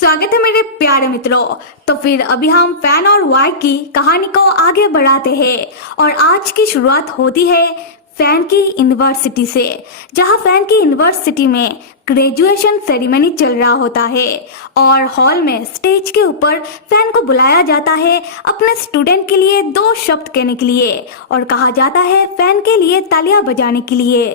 स्वागत है मेरे प्यारे मित्रों। तो फिर अभी हम फैन और वाई की कहानी को आगे बढ़ाते हैं और आज की शुरुआत होती है फैन की यूनिवर्सिटी से, जहां फैन की यूनिवर्सिटी में ग्रेजुएशन सेरेमनी चल रहा होता है और हॉल में स्टेज के ऊपर फैन को बुलाया जाता है अपने स्टूडेंट के लिए 2 शब्द कहने के लिए और कहा जाता है फैन के लिए तालियां बजाने के लिए।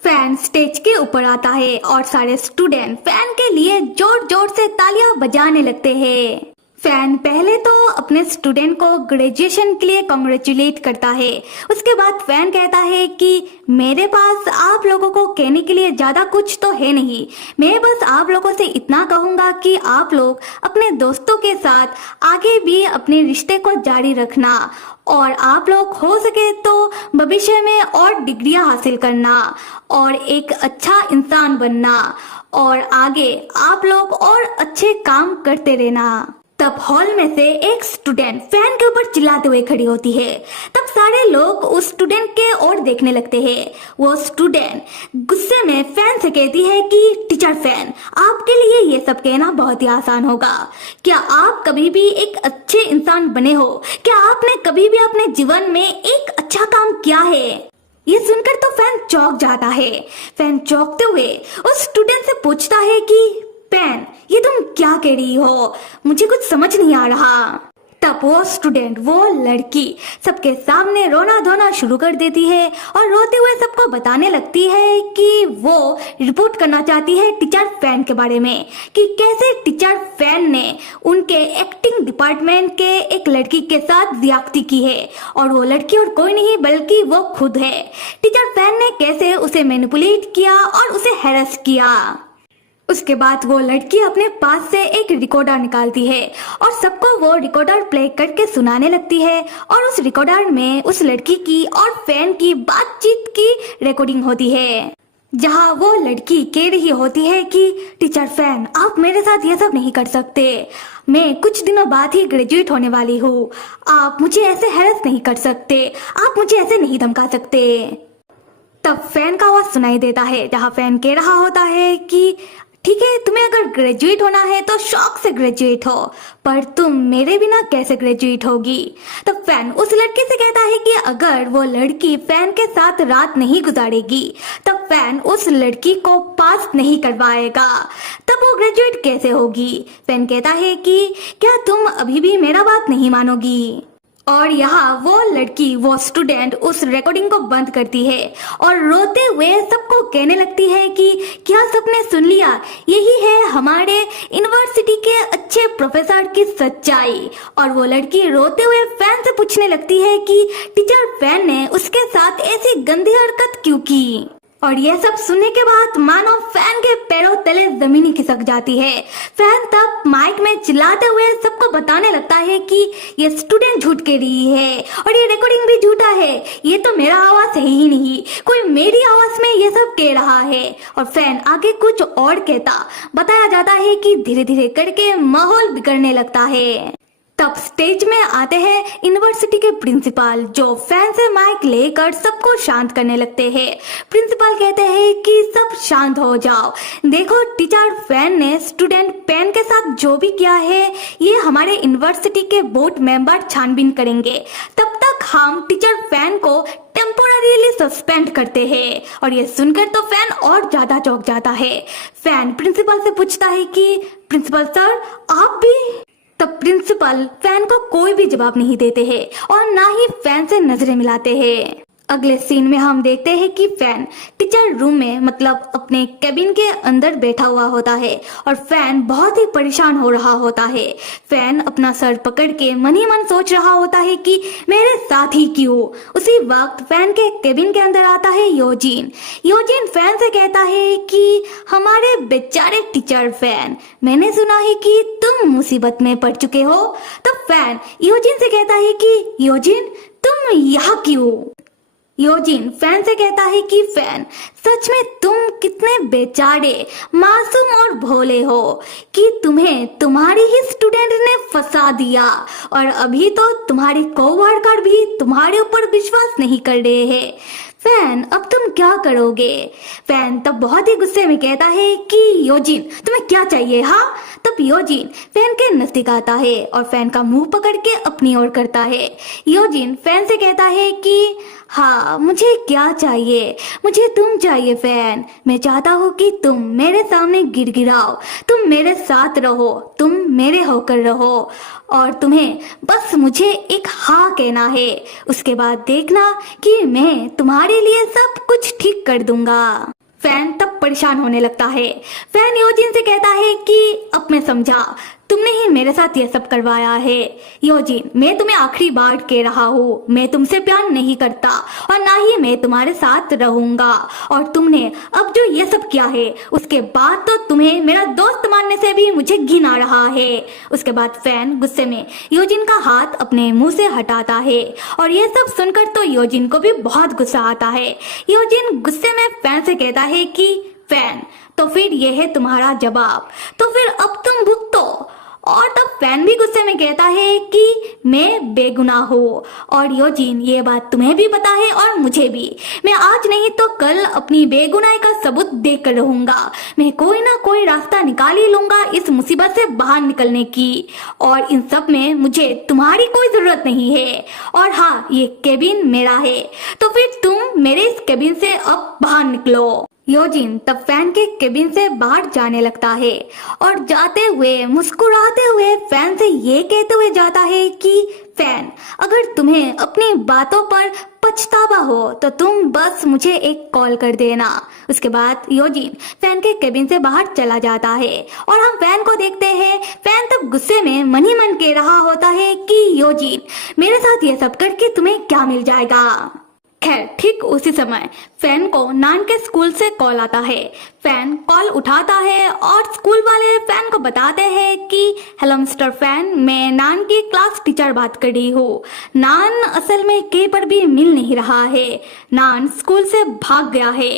फैन स्टेज के ऊपर आता है और सारे स्टूडेंट फैन के लिए जोर जोर से तालियां बजाने लगते हैं। फैन पहले तो अपने स्टूडेंट को ग्रेजुएशन के लिए कॉन्ग्रेचुलेट करता है। उसके बाद फैन कहता है कि मेरे पास आप लोगों को कहने के लिए ज्यादा कुछ तो है नहीं, मैं बस आप लोगों से इतना कहूंगा कि आप लोग अपने दोस्तों के साथ आगे भी अपने रिश्ते को जारी रखना और आप लोग हो सके तो भविष्य में और डिग्रियां हासिल करना और एक अच्छा इंसान बनना और आगे आप लोग और अच्छे काम करते रहना। तब हॉल में से एक स्टूडेंट फैन के ऊपर चिल्लाते हुए खड़ी होती है। तब सारे लोग उस स्टूडेंट के ओर देखने लगते हैं। वो स्टूडेंट गुस्से में फैन से कहती है कि टीचर फैन, आपके लिए ये सब कहना बहुत ही आसान होगा। क्या आप कभी भी एक अच्छे इंसान बने हो? क्या आपने कभी भी अपने जीवन में एक अच्छा काम किया है? ये सुनकर तो फैन चौंक जाता है। फैन चौंकते हुए उस स्टूडेंट से पूछता है कि फैन, ये तुम क्या कह रही हो? मुझे कुछ समझ नहीं आ रहा। तब वो स्टूडेंट, वो लड़की सबके सामने रोना धोना शुरू कर देती है और रोते हुए सबको बताने लगती है कि वो रिपोर्ट करना चाहती है टीचर फैन के बारे में कि कैसे टीचर फैन ने उनके एक्टिंग डिपार्टमेंट के एक लड़की के साथ ज्यादती की है और वो लड़की और कोई नहीं बल्कि वो खुद है। टीचर फैन ने कैसे उसे मैनिपुलेट किया और उसे हैरेस किया। उसके बाद वो लड़की अपने पास से एक रिकॉर्डर निकालती है और सबको वो रिकॉर्डर प्ले करके सुनाने लगती है और उस रिकॉर्डर में उस लड़की की और फैन की बातचीत की रिकॉर्डिंग होती है, जहां वो लड़की कह रही होती है कि टीचर फैन, आप मेरे साथ ये सब नहीं कर सकते, मैं कुछ दिनों बाद ही ग्रेजुएट होने वाली हूँ, आप मुझे ऐसे हैरेस नहीं कर सकते, आप मुझे ऐसे नहीं धमका सकते। तब फैन का आवाज सुनाई देता है जहां फैन कह रहा होता है कि ठीक है, तुम्हें अगर ग्रेजुएट होना है तो शौक से ग्रेजुएट हो, पर तुम मेरे बिना कैसे ग्रेजुएट होगी? तब फैन उस लड़की से कहता है कि अगर वो लड़की फैन के साथ रात नहीं गुजारेगी तब फैन उस लड़की को पास नहीं करवाएगा, तब वो ग्रेजुएट कैसे होगी? फैन कहता है कि क्या तुम अभी भी मेरा बात नहीं मानोगी? और यहाँ वो लड़की, वो स्टूडेंट उस रिकॉर्डिंग को बंद करती है और रोते हुए सबको कहने लगती है कि क्या सबने सुन लिया, यही है हमारे यूनिवर्सिटी के अच्छे प्रोफेसर की सच्चाई। और वो लड़की रोते हुए फैन से पूछने लगती है कि टीचर फैन ने उसके साथ ऐसी गंदी हरकत क्यों की? और यह सब सुनने के बाद मानो फैन के पैरों तले जमीन खिसक जाती है। फैन तब माइक में चिल्लाते हुए सबको बताने लगता है कि ये स्टूडेंट झूठ कह रही है और ये रिकॉर्डिंग भी झूठा है, ये तो मेरा आवाज है ही नहीं, कोई मेरी आवाज में ये सब कह रहा है। और फैन आगे कुछ और कहता बताया जाता है कि धीरे धीरे करके माहौल बिगड़ने लगता है। तब स्टेज में आते हैं यूनिवर्सिटी के प्रिंसिपल, जो फैन से माइक लेकर सबको शांत करने लगते हैं। प्रिंसिपल कहते हैं कि सब शांत हो जाओ, देखो टीचर फैन ने स्टूडेंट पेन के साथ जो भी किया है ये हमारे यूनिवर्सिटी के बोर्ड मेंबर छानबीन करेंगे, तब तक हम टीचर फैन को टेम्पोररीली सस्पेंड करते हैं। और ये सुनकर तो फैन और ज्यादा चौंक जाता है। फैन प्रिंसिपल से पूछता है कि प्रिंसिपल सर, आप भी? तब प्रिंसिपल फैन को कोई भी जवाब नहीं देते हैं और ना ही फैन से नजरें मिलाते हैं। अगले सीन में हम देखते हैं कि फैन टीचर रूम में मतलब अपने कैबिन के अंदर बैठा हुआ होता है और फैन बहुत ही परेशान हो रहा होता है। फैन अपना सर पकड़ के मन ही मन सोच रहा होता है कि मेरे साथ ही क्यों। उसी वक्त फैन के कैबिन के अंदर आता है योजिन। योजिन फैन से कहता है कि हमारे बेचारे टीचर फैन, मैंने सुना है कि तुम मुसीबत में पड़ चुके हो। तब फैन योजिन से कहता है कि योजिन, तुम यहाँ क्यों? योजिन फैन से कहता है कि फैन, सच में तुम कितने बेचारे, मासूम और भोले हो कि तुम्हें तुम्हारी ही स्टूडेंट ने फंसा दिया और अभी तो तुम्हारे कोवर्कर भी तुम्हारे ऊपर विश्वास नहीं कर रहे हैं। फैन, अब तुम क्या करोगे? फैन तब बहुत ही गुस्से में कहता है कि योजिन, तुम्हें क्या चाहिए? हाँ। तब योजिन फैन के नजदीक आता है और फैन का मुंह पकड़ के अपनी ओर करता है। योजिन फैन से कहता है कि हाँ, मुझे क्या चाहिए? मुझे तुम चाहिए फैन। मैं चाहता हूँ कि तुम मेरे सामने गिड़गिड़ाओ, तुम मेरे साथ रहो, तुम मेरे होकर रहो और तुम्हें बस मुझे एक हाँ कहना है। उसके बाद देखना कि मैं तुम्हारे लिए सब कुछ ठीक कर दूंगा। फैन तब परेशान होने लगता है। फैन योजिन से कहता है कि अब मैं समझा, तुमने ही मेरे साथ यह सब करवाया है। योजिन, मैं तुम्हें आखिरी बार कह रहा हूँ, मैं तुमसे प्यार नहीं करता और ना ही मैं तुम्हारे साथ रहूंगा। और तुमने अब जो ये सब किया है उसके बाद तो तुम्हें मेरा दोस्त मानने से भी मुझे घिन आ रहा है। उसके बाद फैन गुस्से में योजिन का हाथ अपने मुंह से हटाता है और ये सब सुनकर तो योजिन को भी बहुत गुस्सा आता है। योजिन गुस्से में फैन से कहता है कि फैन, तो फिर यह है तुम्हारा जवाब, तो फिर अब तुम भुगतो। और तब फैन भी गुस्से में कहता है कि मैं बेगुनाह हूँ और योजिन ये बात तुम्हें भी पता है और मुझे भी। मैं आज नहीं तो कल अपनी बेगुनाही का सबूत देख कर रहूंगा। मैं कोई ना कोई रास्ता निकाल ही लूंगा इस मुसीबत से बाहर निकलने की और इन सब में मुझे तुम्हारी कोई जरूरत नहीं है। और हाँ, ये केबिन मेरा है, तो फिर तुम मेरे इस केबिन से अब बाहर निकलो। योजिन तब फैन के केबिन से बाहर जाने लगता है और जाते हुए मुस्कुराते हुए फैन से ये कहते हुए जाता है कि फैन, अगर तुम्हें अपनी बातों पर पछतावा हो तो तुम बस मुझे एक कॉल कर देना। उसके बाद योजिन फैन के केबिन से बाहर चला जाता है और हम फैन को देखते हैं। फैन तब गुस्से में मन ही मन कह रहा होता है कि योजिन, मेरे साथ ये सब करके तुम्हें क्या मिल जाएगा। खैर, ठीक उसी समय फैन को नान के स्कूल से कॉल आता है। फैन कॉल उठाता है और स्कूल वाले फैन को बताते हैं कि हेलो मिस्टर फैन, मैं नान की क्लास टीचर बात कर रही हूँ। नान असल में कहीं पर भी मिल नहीं रहा है। नान स्कूल से भाग गया है।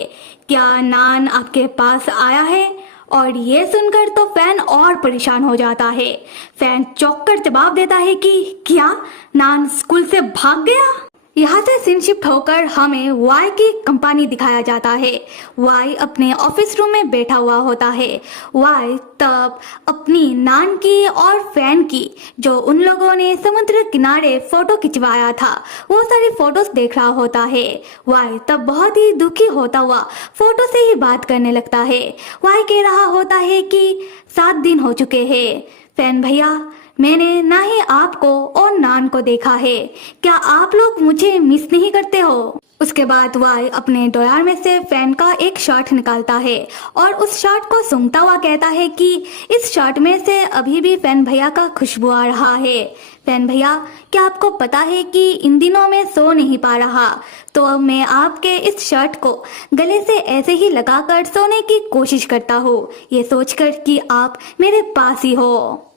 क्या नान आपके पास आया है? और ये सुनकर तो फैन और परेशान हो जाता है। फैन चौंक कर जवाब देता है कि क्या नान स्कूल से भाग गया? यहाँ से सीन शिफ्ट होकर हमें वाई की कंपनी दिखाया जाता है। वाई अपने ऑफिस रूम में बैठा हुआ होता है। वाई तब अपनी नान की और फैन की, जो उन लोगों ने समुद्र किनारे फोटो खिंचवाया था, वो सारी फोटोज देख रहा होता है। वाई तब बहुत ही दुखी होता हुआ फोटो से ही बात करने लगता है। वाई कह रहा होता है कि 7 दिन हो चुके हैं फैन भैया, मैंने ना ही आपको और नान को देखा है। क्या आप लोग मुझे मिस नहीं करते हो? उसके बाद वाई अपने ड्रॉयर में से फैन का एक शर्ट निकालता है और उस शर्ट को सूंघता हुआ कहता है कि इस शर्ट में से अभी भी फैन भैया का खुशबू आ रहा है। फैन भैया, क्या आपको पता है कि इन दिनों में सो नहीं पा रहा, तो अब मैं आपके इस शर्ट को गले से ऐसे ही लगाकर सोने की कोशिश करता हूँ, ये सोचकर कि आप मेरे पास ही हो।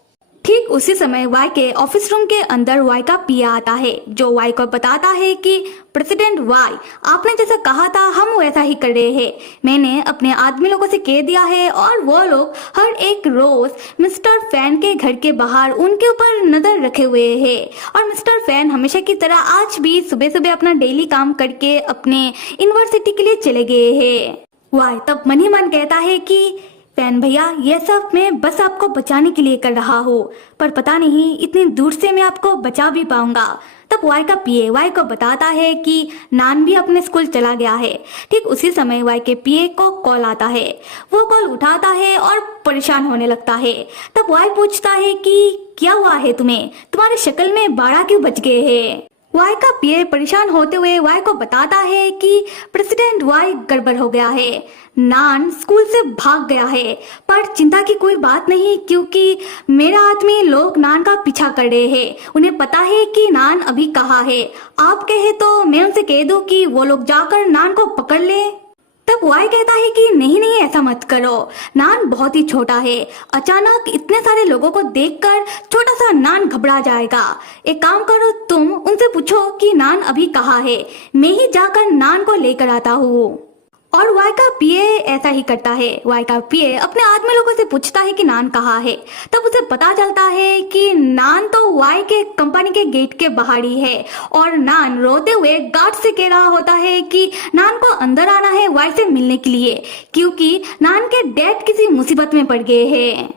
ठीक उसी समय वाई के ऑफिस रूम के अंदर वाई का पिया आता है, जो वाई को बताता है कि प्रेसिडेंट वाई, आपने जैसा कहा था हम वैसा ही कर रहे हैं। मैंने अपने आदमी लोगों से कह दिया है और वो लोग हर एक रोज मिस्टर फैन के घर के बाहर उनके ऊपर नजर रखे हुए हैं। और मिस्टर फैन हमेशा की तरह आज भी सुबह सुबह अपना डेली काम करके अपने यूनिवर्सिटी के लिए चले गए हैं। वाई तब मन ही मन कहता है कि फैन भैया, ये सब मैं बस आपको बचाने के लिए कर रहा हूँ, पर पता नहीं इतनी दूर से मैं आपको बचा भी पाऊंगा। तब वाई का पीए वाई को बताता है कि नान भी अपने स्कूल चला गया है। ठीक उसी समय वाई के पीए को कॉल आता है। वो कॉल उठाता है और परेशान होने लगता है। तब वाई पूछता है कि क्या हुआ है तुम्हें, तुम्हारी शक्ल में 12 क्यों बज गए हैं? वाई का पीए परेशान होते हुए वाई को बताता है कि प्रेसिडेंट वाई, गड़बड़ हो गया है, नान स्कूल से भाग गया है। पर चिंता की कोई बात नहीं, क्योंकि मेरा आदमी लोग नान का पीछा कर रहे हैं। उन्हें पता है कि नान अभी कहाँ है। आप कहे तो मैं उनसे कह दूं कि वो लोग जाकर नान को पकड़ ले। तब वाई कहता है कि नहीं नहीं, ऐसा मत करो, नान बहुत ही छोटा है, अचानक इतने सारे लोगों को देखकर छोटा सा नान घबरा जाएगा। एक काम करो, तुम उनसे पूछो कि नान अभी कहाँ है, मैं ही जाकर नान को लेकर आता हूँ। और वाई का पीए ऐसा ही करता है। वाई का पीए अपने आदमी लोगों से पूछता है कि नान कहाँ है। तब उसे पता चलता है कि नान तो वाई के कंपनी के गेट के बाहर ही है और नान रोते हुए गार्ड से कह रहा होता है कि नान को अंदर आना है वाई से मिलने के लिए, क्योंकि नान के डैड किसी मुसीबत में पड़ गए हैं।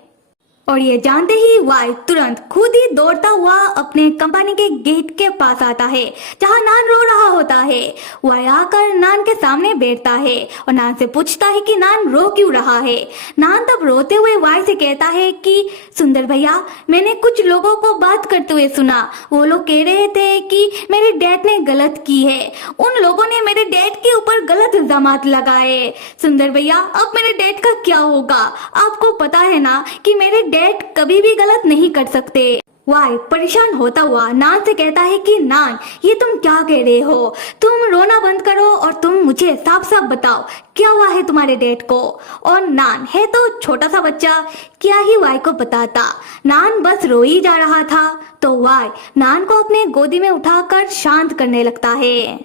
और ये जानते ही वाई तुरंत खुद ही दौड़ता हुआ अपने कंपनी के गेट के पास आता है जहां नान रो रहा होता है। वाई आकर नान के सामने बैठता है और नान से पूछता है कि नान रो क्यों रहा है। नान तब रोते हुए वाई से कहता है कि सुंदर भैया, मैंने कुछ लोगों को बात करते हुए सुना। वो लोग कह रहे थे कि मेरे डैड ने गलत की है। उन लोगों ने मेरे डैड के ऊपर गलत इल्जामात लगाए। सुंदर भैया, अब मेरे डैड का क्या होगा? आपको पता है ना कि मेरे डैड कभी भी गलत नहीं कर सकते। वाई परेशान होता हुआ नान से कहता है कि नान, ये तुम क्या कह रहे हो? तुम रोना बंद करो और तुम मुझे साफ साफ बताओ क्या हुआ है तुम्हारे डैड को। और नान है तो छोटा सा बच्चा, क्या ही वाई को बताता। नान बस रो ही जा रहा था तो वाई नान को अपने गोदी में उठाकर शांत करने लगता है।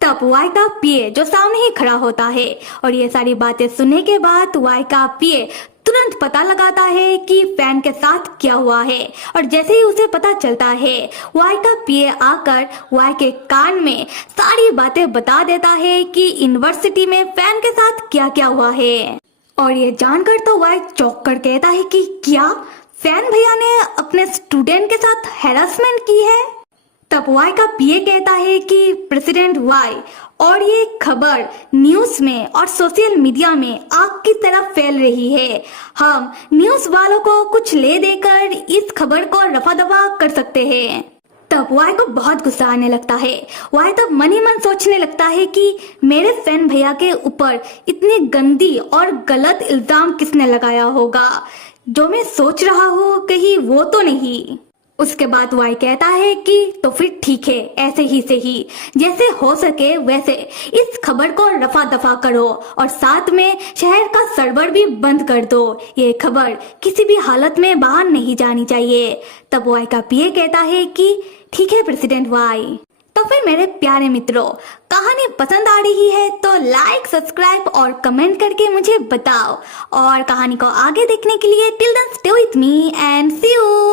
तब वाई का पीए जो सामने ही खड़ा होता है और ये सारी बातें सुनने के बाद वाई का पीए तुरंत पता लगाता है कि फैन के साथ क्या हुआ है। और जैसे ही उसे पता चलता है, वाई का पीए आकर वाई के कान में सारी बातें बता देता है कि यूनिवर्सिटी में फैन के साथ क्या क्या हुआ है। और ये जानकर तो वाई चौंक कर कहता है कि क्या फैन भैया ने अपने स्टूडेंट के साथ हैरेसमेंट की है? तब वाई का पीए कहता है कि प्रेसिडेंट वाई, और ये खबर न्यूज में और सोशल मीडिया में आग की तरह फैल रही है। हम न्यूज वालों को कुछ ले देकर इस खबर को रफा दफा कर सकते हैं। तब वाई को बहुत गुस्सा आने लगता है। वाई तब मन ही मन सोचने लगता है कि मेरे फैन भैया के ऊपर इतनी गंदी और गलत इल्जाम किसने लगाया होगा। जो मैं सोच रहा हूँ कहीं वो तो नहीं। उसके बाद वाई कहता है कि तो फिर ठीक है, ऐसे ही से ही जैसे हो सके वैसे इस खबर को रफा दफा करो और साथ में शहर का सर्वर भी बंद कर दो। ये खबर किसी भी हालत में बाहर नहीं जानी चाहिए। तब वाई का पीए कहता है कि ठीक है प्रेसिडेंट वाई। तो फिर मेरे प्यारे मित्रों, कहानी पसंद आ रही है तो लाइक, सब्सक्राइब और कमेंट करके मुझे बताओ। और कहानी को आगे देखने के लिए till then stay with me and see you.